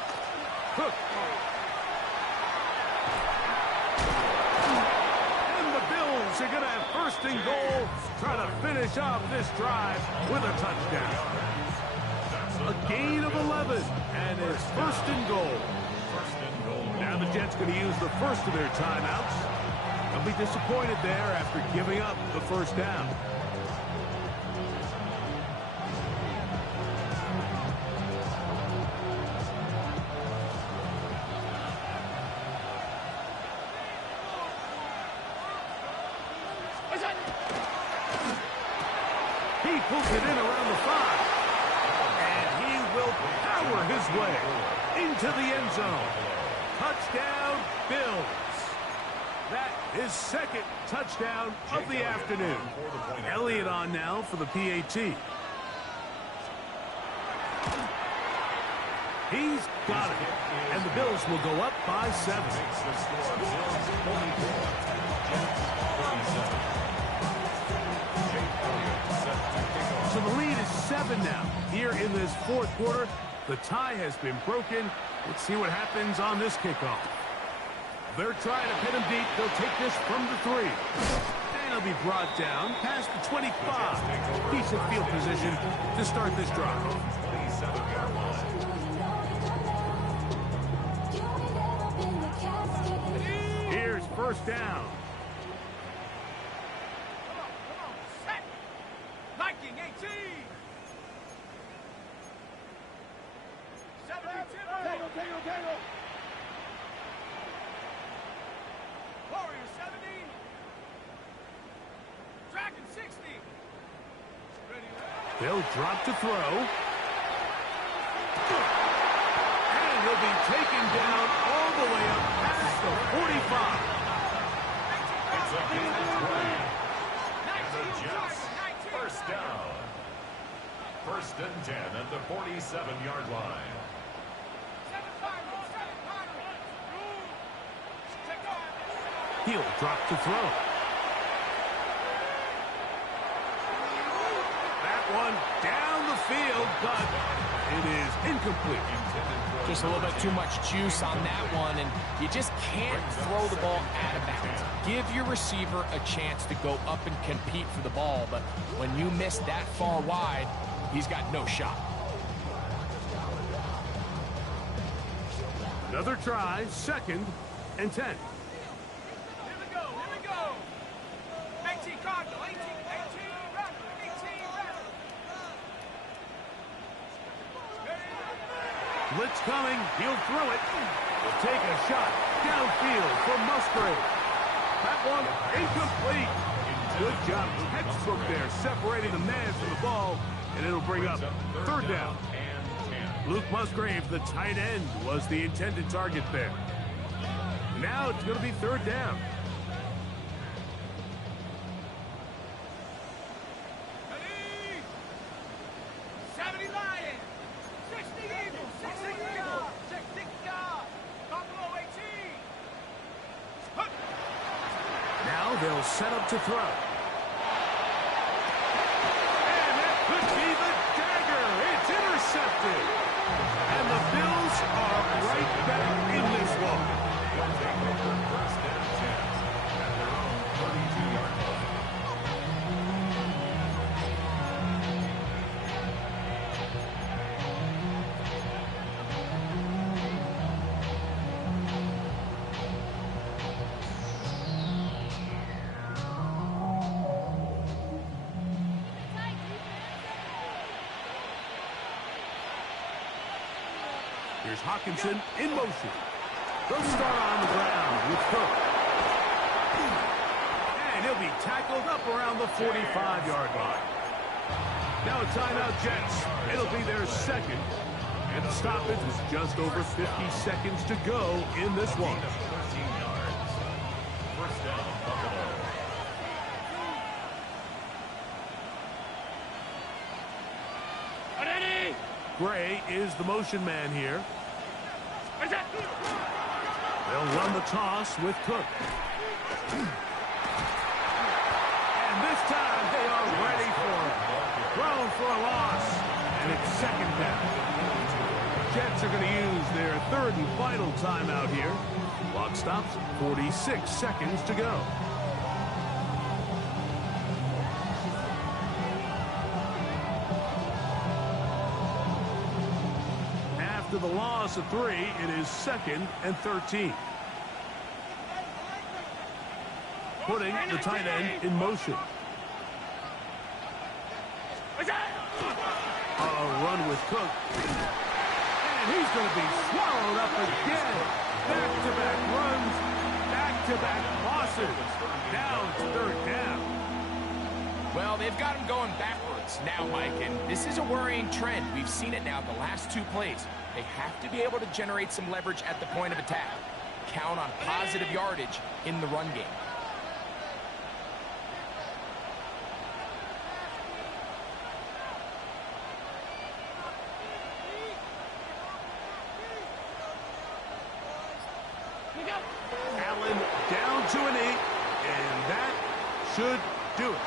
Cook. And the Bills are going to have 1st and goal. Trying to finish off this drive with a touchdown. A gain of 11. And it's 1st and goal. Now the Jets going to use the first of their timeouts. They'll be disappointed there after giving up the first down. He pulls it in around the 5. And he will power his way into the end zone. Touchdown, Bills. That is 2nd touchdown of the afternoon. Elliott on now for the PAT. He's got it. And the Bills will go up by 7. So the lead is 7 now. Here in this 4th quarter, the tie has been broken. Let's see what happens on this kickoff. They're trying to pin him deep. They'll take this from the 3. And he'll be brought down past the 25. Decent field position to start this drive. Here's 1st down. Set. Viking 18. 72. Tango. Warrior 70. Dragon 60. They'll drop to throw. And he'll be taken down all the way up past the 45. It's a gain of 20. And the Jets, 1st down. 1st and 10 at the 47-yard line. He'll drop to throw. That one down the field, but it is incomplete. Just a little bit too much juice on that one, and you just can't throw the ball out of bounds. Give your receiver a chance to go up and compete for the ball, but when you miss that far wide, he's got no shot. Another try, 2nd and 10. Here we go, here we go. 18 Cardinal, 18 run, 18 run. Blitz coming, he'll throw it. He'll take a shot downfield for Musgrave. That one incomplete. Good job, textbook there, separating the man from the ball, and it'll bring up 3rd down. Luke Musgrave, the tight end, was the intended target there. Now it's going to be 3rd down. Ready? 70 Lions, 60 Eagles, 60 God, 60 God. Buffalo 18. Now they'll set up to throw. And that could be the dagger. It's intercepted. And the Bills are right back in this one. They'll take over 1st and 10 at their own 32-yard line. Here's Hawkinson in motion. They'll start on the ground with Cook. And he'll be tackled up around the 45-yard line. Now a timeout, Jets. It'll be their 2nd. And the stoppage was just over 50 seconds to go in this one. 13 yards. 1st down, Buffalo. Ready? Gray is the motion man here. Is that? They'll run the toss with Cook. And this time they are ready for it. Thrown for a loss. And it's 2nd down. Jets are going to use their 3rd and final timeout here. Clock stops, 46 seconds to go. After the loss of 3, it is 2nd and 13. Putting the tight end in motion. A run with Cook. And he's going to be swallowed up again. Back-to-back runs, back-to-back losses. Now it's 3rd down. Well, they've got him going backwards now, Mike, and this is a worrying trend. We've seen it now the last 2 plays. They have to be able to generate some leverage at the point of attack. Count on positive yardage in the run game. Allen down to an 8, and that should do it.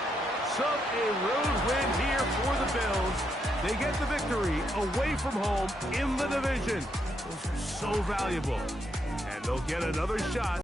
So a road win here for the Bills. They get the victory away from home in the division. Those are so valuable. And they'll get another shot